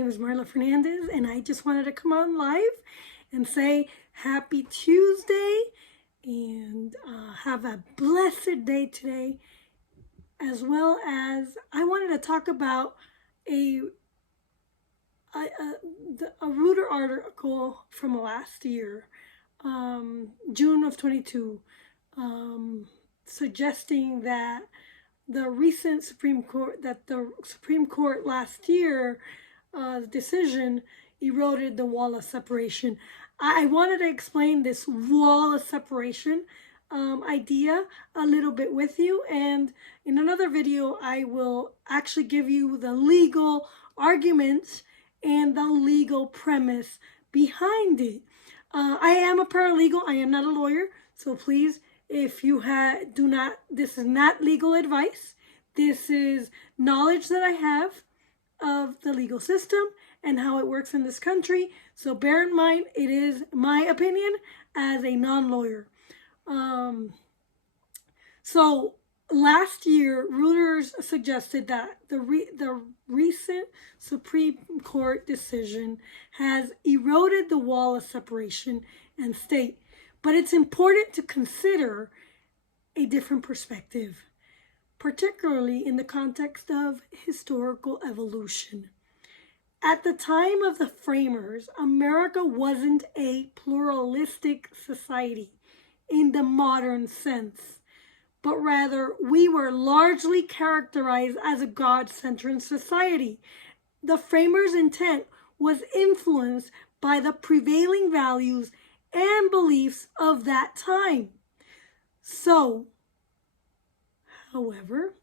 My name is Marla Fernandez, and I just wanted to come on live and say happy Tuesday and have a blessed day today, as well as I wanted to talk about a Reuters article from last year, June of 22, suggesting that the Supreme Court last year decision eroded the wall of separation. I wanted to explain this wall of separation idea a little bit with you, and in another video I will actually give you the legal arguments and the legal premise behind it. I am a paralegal. I am not a lawyer, so please, if you this is not legal advice. This is knowledge that I have of the legal system and how it works in this country. So bear in mind, it is my opinion as a non-lawyer. So last year, Reuters suggested that the recent Supreme Court decision has eroded the wall of separation and state. But it's important to consider a different perspective, particularly in the context of historical evolution. At the time of the framers, America wasn't a pluralistic society in the modern sense, but rather we were largely characterized as a God-centered society. The framers' intent was influenced by the prevailing values and beliefs of that time. So, however,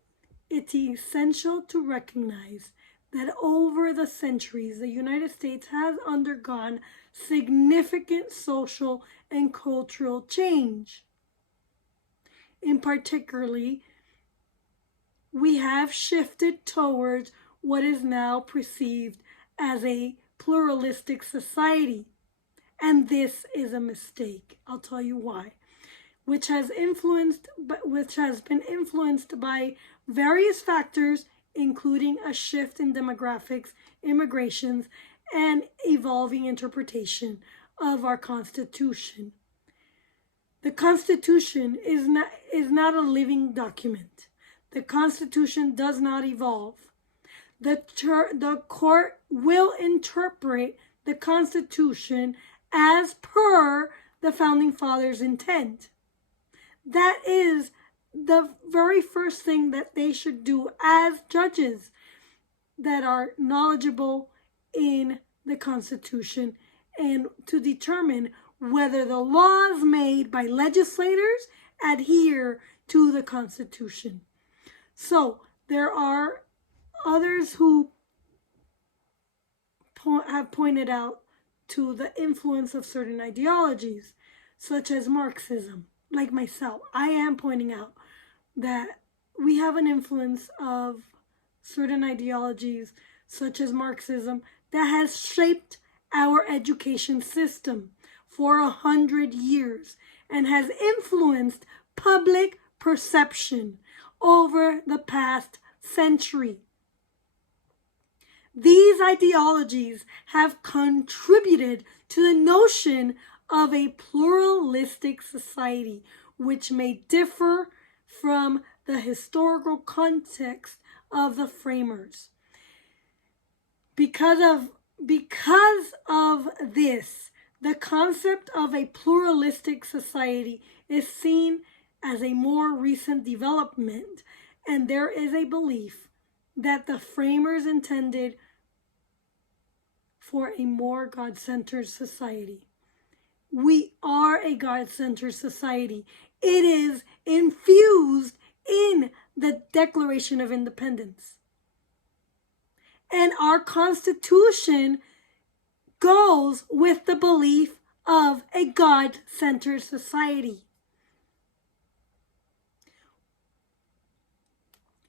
it's essential to recognize that over the centuries, the United States has undergone significant social and cultural change. In particularly, we have shifted towards what is now perceived as a pluralistic society. And this is a mistake. I'll tell you why. Which has been influenced by various factors, including a shift in demographics, immigrations, and evolving interpretation of our Constitution. The Constitution is not a living document. The Constitution does not evolve. The court will interpret the Constitution as per the Founding Fathers' intent. That is the very first thing that they should do as judges that are knowledgeable in the Constitution, and to determine whether the laws made by legislators adhere to the Constitution. So there are others who have pointed out to the influence of certain ideologies, such as Marxism. Like myself, I am pointing out that we have an influence of certain ideologies, such as Marxism, that has shaped our education system for 100 years and has influenced public perception over the past century. These ideologies have contributed to the notion of a pluralistic society, which may differ from the historical context of the framers. Because of this, the concept of a pluralistic society is seen as a more recent development, and there is a belief that the framers intended for a more God-centered society. We are a God-centered society. It is infused in the Declaration of Independence. And our Constitution goes with the belief of a God-centered society.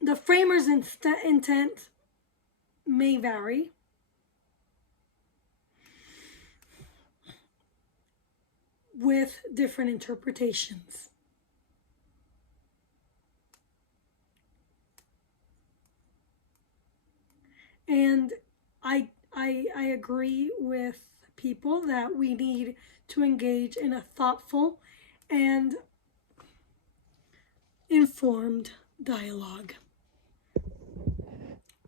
The framers' intent may vary. With different interpretations. And I agree with people that we need to engage in a thoughtful and informed dialogue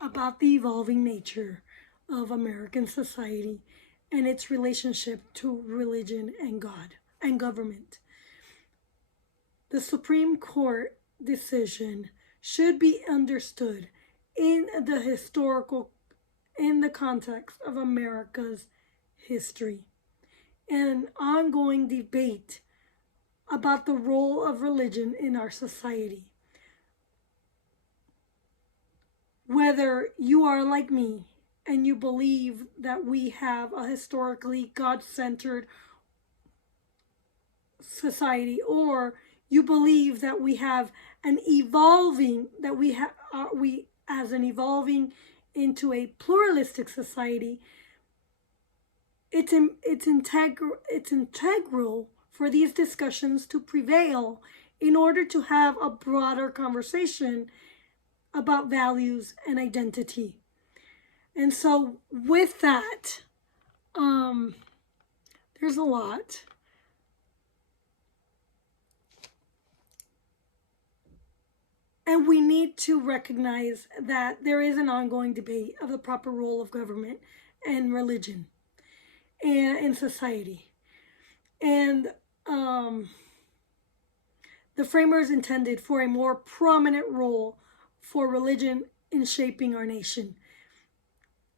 about the evolving nature of American society and its relationship to religion and God and government. The Supreme Court decision should be understood in the context of America's history and an ongoing debate about the role of religion in our society. Whether you are like me and you believe that we have a historically God-centered society, or you believe that we have an evolving, that we as an evolving into a pluralistic society, it's integral for these discussions to prevail in order to have a broader conversation about values and identity. And so with that, there's a lot. And we need to recognize that there is an ongoing debate of the proper role of government and religion in society. And the framers intended for a more prominent role for religion in shaping our nation.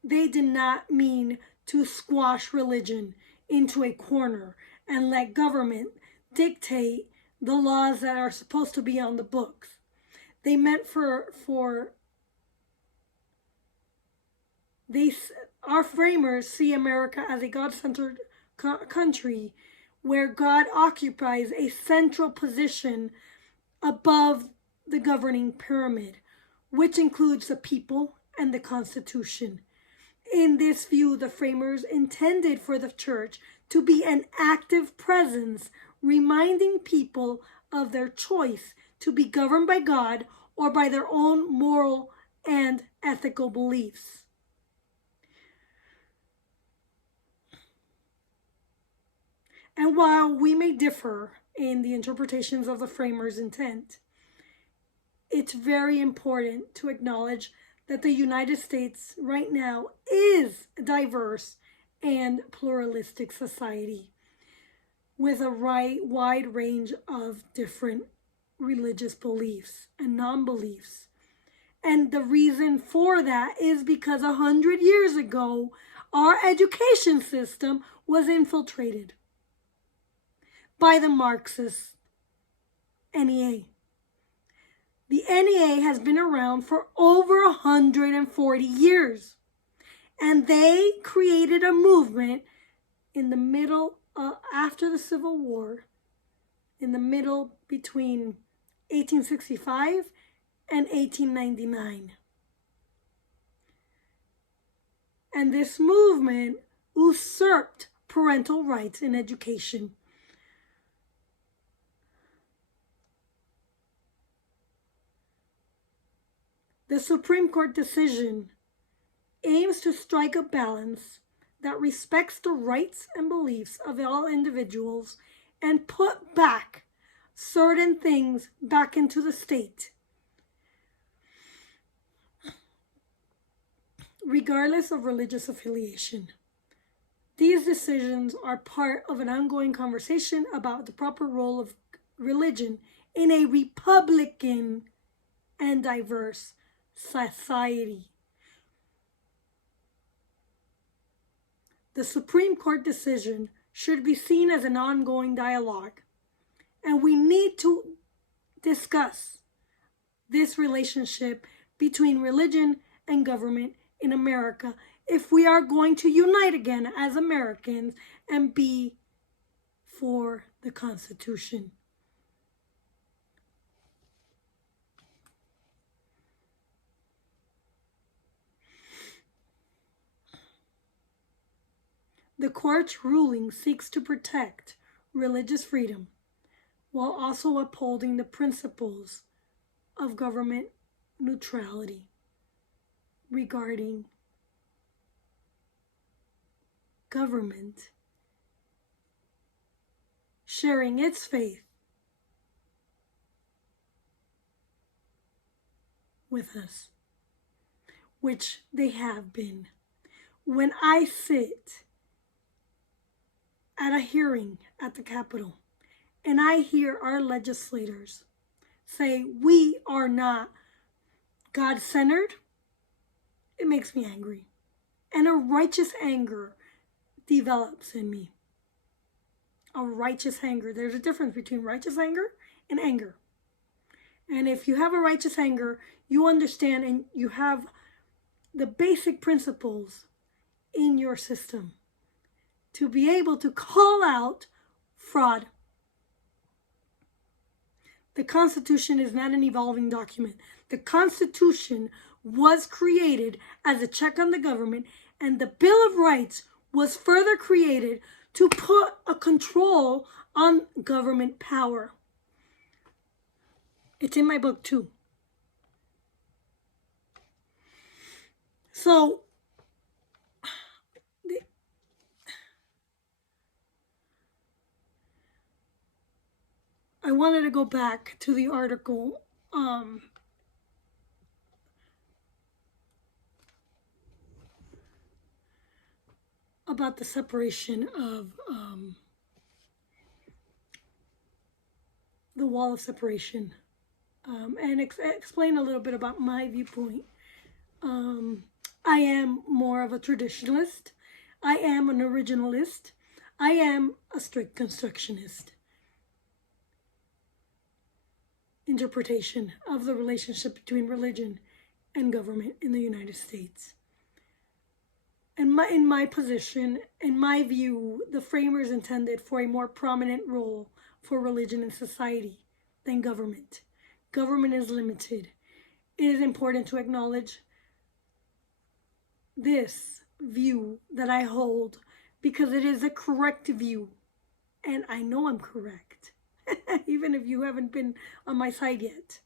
They did not mean to squash religion into a corner and let government dictate the laws that are supposed to be on the books. They meant our framers see America as a God-centered country where God occupies a central position above the governing pyramid, which includes the people and the Constitution. In this view, the framers intended for the church to be an active presence, reminding people of their choice to be governed by God or by their own moral and ethical beliefs. And while we may differ in the interpretations of the framers' intent, it's very important to acknowledge that the United States right now is a diverse and pluralistic society with a wide range of different religious beliefs and non-beliefs. And the reason for that is because 100 years ago, our education system was infiltrated by the Marxist NEA. The NEA has been around for over 140 years. And they created a movement in the middle, after the Civil War, in the middle between 1865 and 1899. And this movement usurped parental rights in education. The Supreme Court decision aims to strike a balance that respects the rights and beliefs of all individuals and put back certain things back into the state, regardless of religious affiliation. These decisions are part of an ongoing conversation about the proper role of religion in a Republican and diverse society. The Supreme Court decision should be seen as an ongoing dialogue, and we need to discuss this relationship between religion and government in America if we are going to unite again as Americans and be for the Constitution. The court's ruling seeks to protect religious freedom while also upholding the principles of government neutrality regarding government sharing its faith with us, which they have been. When I sit at a hearing at the Capitol and I hear our legislators say we are not God-centered, it makes me angry. And a righteous anger develops in me. A righteous anger. There's a difference between righteous anger and anger. And if you have a righteous anger, you understand and you have the basic principles in your system to be able to call out fraud. The Constitution is not an evolving document. The Constitution was created as a check on the government, and the Bill of Rights was further created to put a control on government power. It's in my book too. So, I wanted to go back to the article about the separation of the wall of separation and explain a little bit about my viewpoint. I am more of a traditionalist. I am an originalist. I am a strict constructionist. Interpretation of the relationship between religion and government in the United States. And in my position, in my view, the framers intended for a more prominent role for religion in society than government. Government is limited. It is important to acknowledge this view that I hold because it is a correct view, and I know I'm correct. Even if you haven't been on my side yet.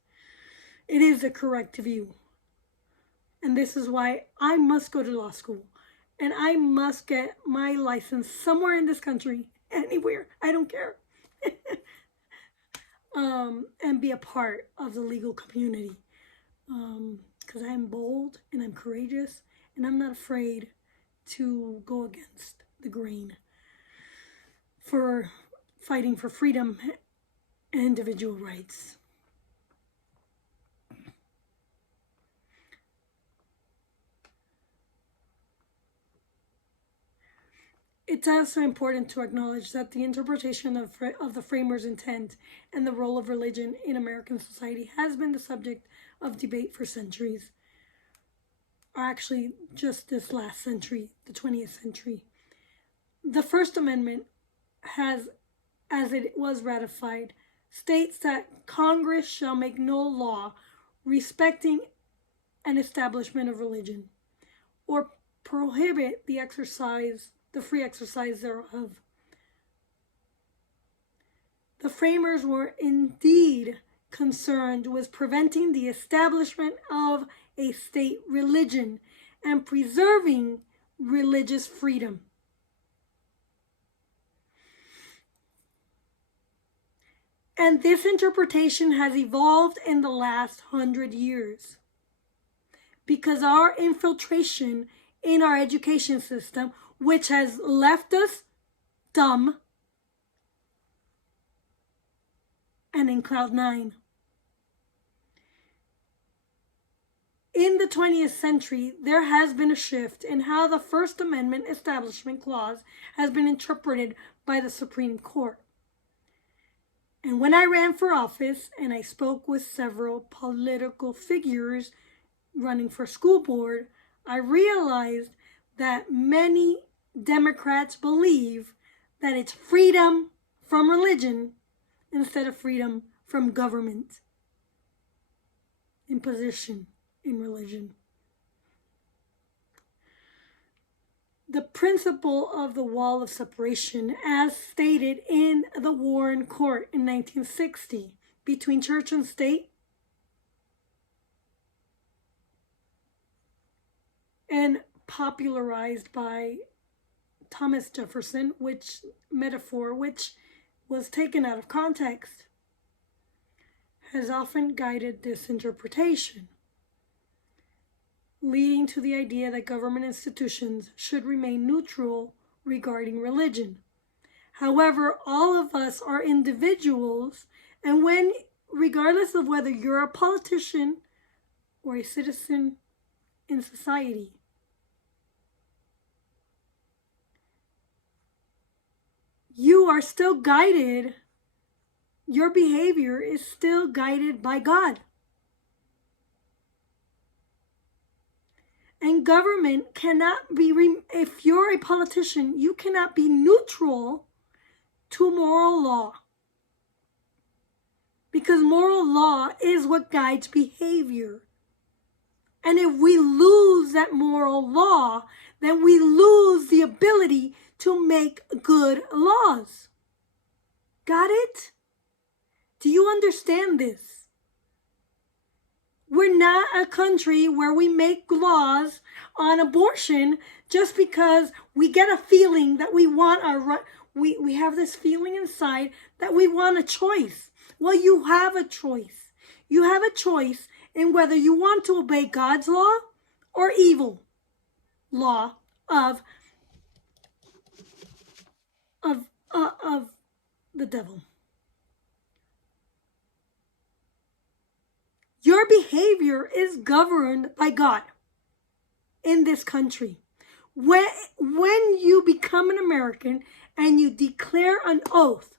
It is a correct view. And this is why I must go to law school. And I must get my license somewhere in this country. Anywhere. I don't care. And be a part of the legal community. Because I'm bold and I'm courageous. And I'm not afraid to go against the grain. For fighting for freedom and individual rights. It's also important to acknowledge that the interpretation of the framers' intent and the role of religion in American society has been the subject of debate for centuries. Or actually, just this last century, the 20th century. The First Amendment has, as it was ratified, states that Congress shall make no law respecting an establishment of religion or prohibit the free exercise thereof. The framers were indeed concerned with preventing the establishment of a state religion and preserving religious freedom. And this interpretation has evolved in the last 100 years because our infiltration in our education system, which has left us dumb and in cloud nine. In the 20th century, there has been a shift in how the First Amendment Establishment Clause has been interpreted by the Supreme Court. And when I ran for office and I spoke with several political figures running for school board, I realized that many Democrats believe that it's freedom from religion instead of freedom from government imposition in religion. The principle of the wall of separation, as stated in the Warren Court in 1960 between church and state, and popularized by Thomas Jefferson, which was taken out of context, has often guided this interpretation, leading to the idea that government institutions should remain neutral regarding religion. However, all of us are individuals, and regardless of whether you're a politician or a citizen in society, you are still guided, your behavior is still guided by God. And government cannot be, if you're a politician, you cannot be neutral to moral law. Because moral law is what guides behavior. And if we lose that moral law, then we lose the ability to make good laws. Got it? Do you understand this? We're not a country where we make laws on abortion just because we get a feeling that we want our right. We have this feeling inside that we want a choice. Well, you have a choice. You have a choice in whether you want to obey God's law or evil law of the devil. Your behavior is governed by God in this country. When you become an American and you declare an oath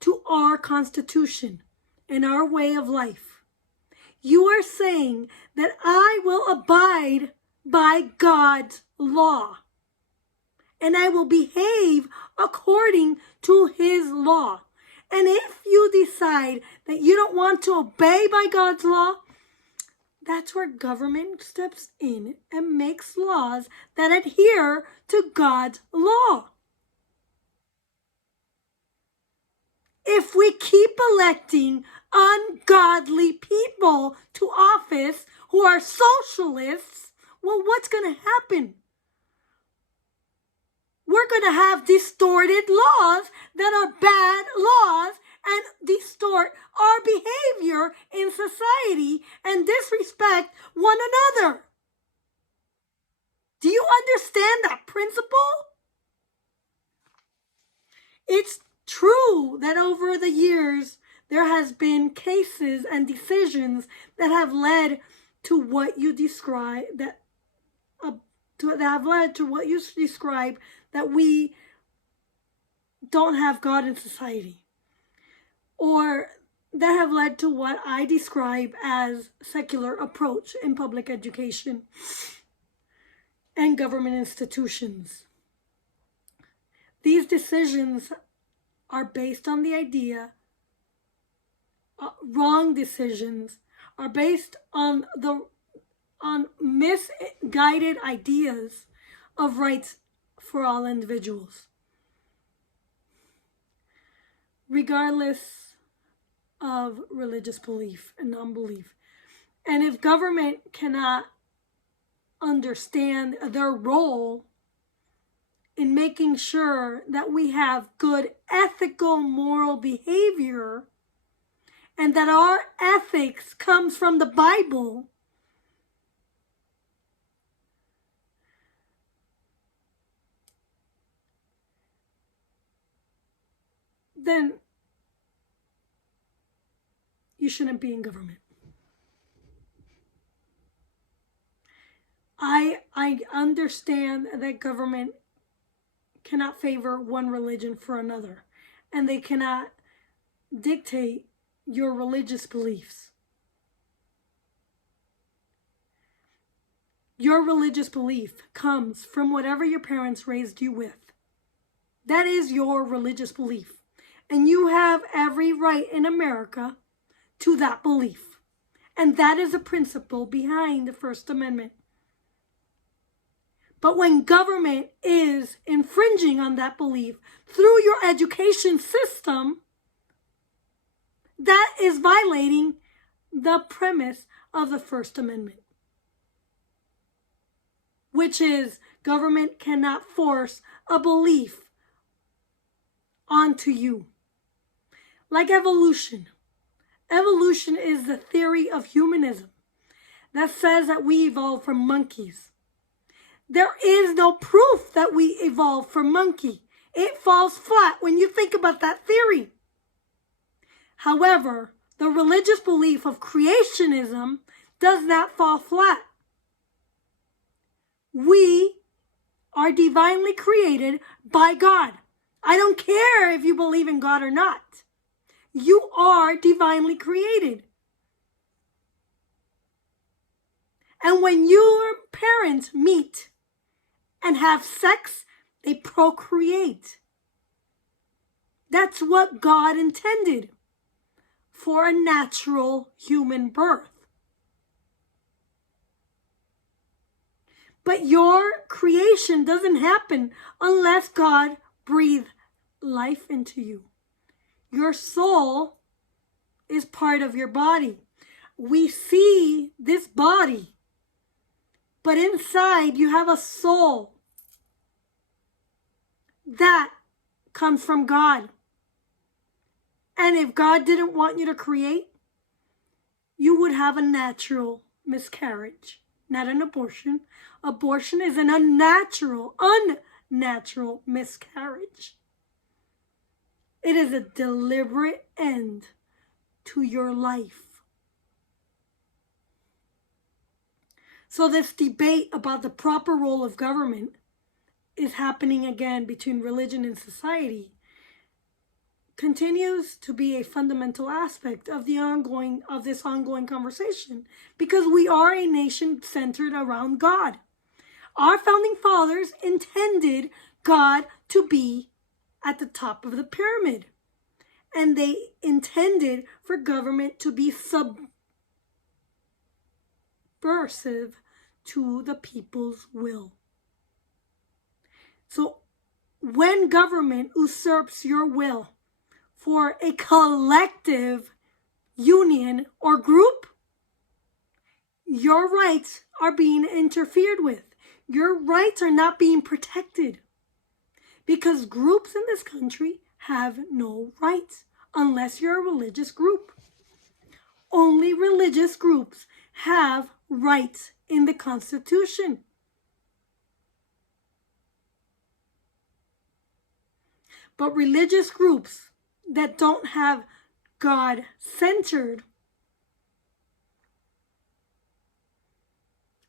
to our Constitution and our way of life, you are saying that I will abide by God's law and I will behave according to His law. And if you decide that you don't want to obey by God's law, that's where government steps in and makes laws that adhere to God's law. If we keep electing ungodly people to office who are socialists, well, what's going to happen? We're going to have distorted laws that are bad laws and distort our behavior in society and disrespect one another. Do you understand that principle? It's true that over the years there has been cases and decisions that have led to what you describe that we don't have God in society, or that have led to what I describe as secular approach in public education and government institutions. These decisions are based on the idea, wrong decisions are based on misguided ideas of rights for all individuals, regardless of religious belief and non-belief. And if government cannot understand their role in making sure that we have good ethical, moral behavior, and that our ethics comes from the Bible, then you shouldn't be in government. I understand that government cannot favor one religion for another, and they cannot dictate your religious beliefs. Your religious belief comes from whatever your parents raised you with. That is your religious belief. And you have every right in America to that belief. And that is a principle behind the First Amendment. But when government is infringing on that belief through your education system, that is violating the premise of the First Amendment, which is government cannot force a belief onto you. Like evolution. Evolution is the theory of humanism that says that we evolved from monkeys. There is no proof that we evolved from monkey. It falls flat when you think about that theory. However, the religious belief of creationism does not fall flat. We are divinely created by God. I don't care if you believe in God or not. You are divinely created. And when your parents meet and have sex, they procreate. That's what God intended for a natural human birth. But your creation doesn't happen unless God breathes life into you. Your soul is part of your body. We see this body, but inside you have a soul that comes from God. And if God didn't want you to create, you would have a natural miscarriage, not an abortion. Abortion is an unnatural miscarriage. It is a deliberate end to your life. So this debate about the proper role of government is happening again between religion and society. Continues to be a fundamental aspect of this ongoing conversation, because we are a nation centered around God. Our founding fathers intended God to be at the top of the pyramid, and they intended for government to be subversive to the people's will. So when government usurps your will for a collective union or group, your rights are being interfered with. Your rights are not being protected, because groups in this country have no rights unless you're a religious group. Only religious groups have rights in the Constitution. But religious groups that don't have God-centered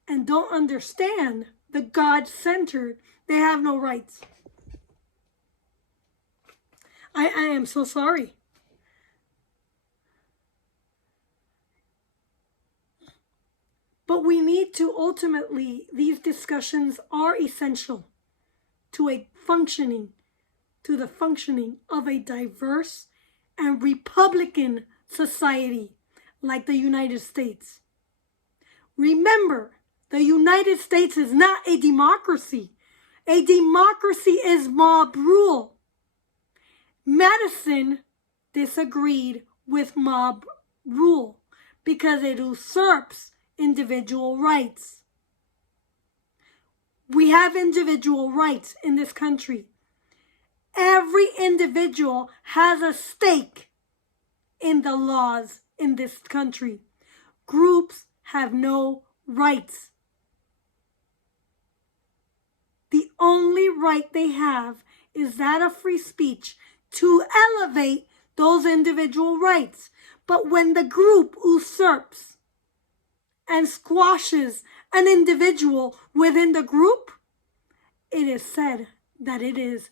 and don't understand the God-centered, they have no rights. I am so sorry. But we need to ultimately, these discussions are essential to the functioning of a diverse and republican society like the United States. Remember, the United States is not a democracy. A democracy is mob rule. Madison disagreed with mob rule because it usurps individual rights. We have individual rights in this country. Every individual has a stake in the laws in this country. Groups have no rights. The only right they have is that of free speech to elevate those individual rights. But when the group usurps and squashes an individual within the group, it is said that it is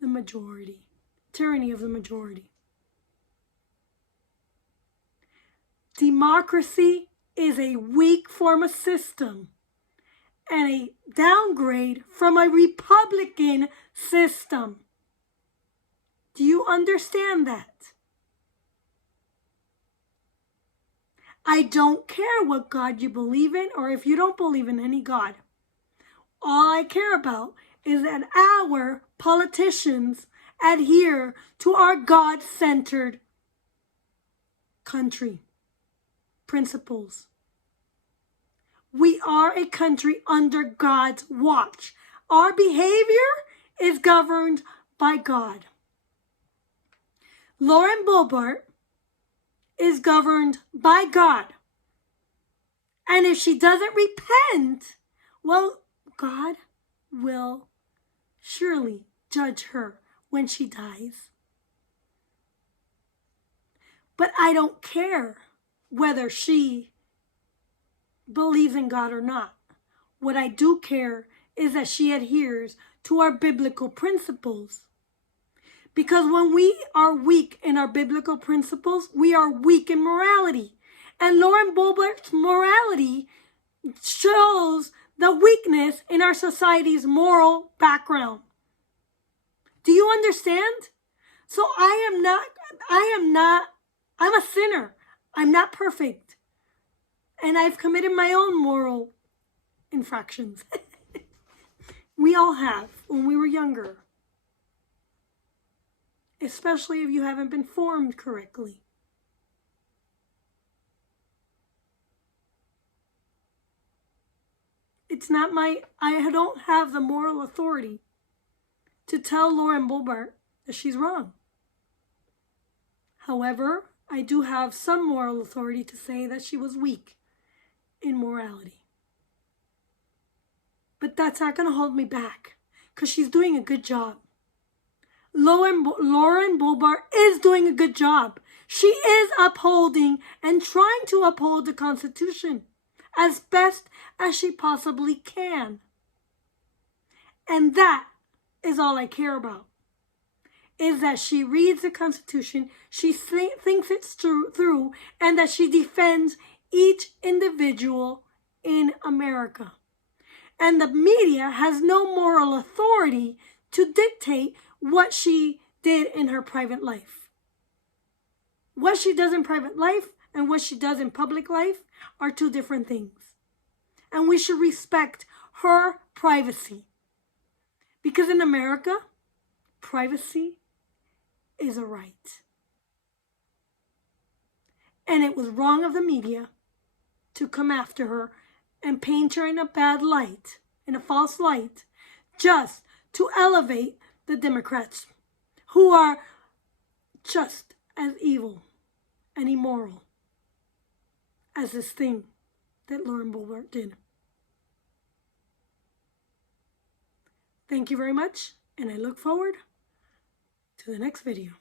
the majority, tyranny of the majority. Democracy is a weak form of system and a downgrade from a republican system. Do you understand that? I don't care what God you believe in, or if you don't believe in any God. All I care about is that our politicians adhere to our God-centered country principles. We are a country under God's watch. Our behavior is governed by God. Lauren Boebert is governed by God. And if she doesn't repent, well, God will surely judge her when she dies. But I don't care whether she believes in God or not. What I do care is that she adheres to our biblical principles. Because when we are weak in our biblical principles, we are weak in morality. And Lauren Boebert's morality shows the weakness in our society's moral background. Do you understand? So I'm a sinner. I'm not perfect. And I've committed my own moral infractions. We all have when we were younger. Especially if you haven't been formed correctly. I don't have the moral authority to tell Lauren Boebert that she's wrong. However, I do have some moral authority to say that she was weak in morality. But that's not going to hold me back because she's doing a good job. Lauren Boebert is doing a good job. She is upholding and trying to uphold the Constitution as best as she possibly can. And that is all I care about. Is that she reads the Constitution, she thinks it through, and that she defends each individual in America. And the media has no moral authority to dictate what she did in her private life. What she does in private life and what she does in public life are two different things. And we should respect her privacy. Because in America, privacy is a right. And it was wrong of the media to come after her and paint her in a bad light, in a false light, just to elevate the Democrats, who are just as evil and immoral as this thing that Lauren Boebert did. Thank you very much, and I look forward to the next video.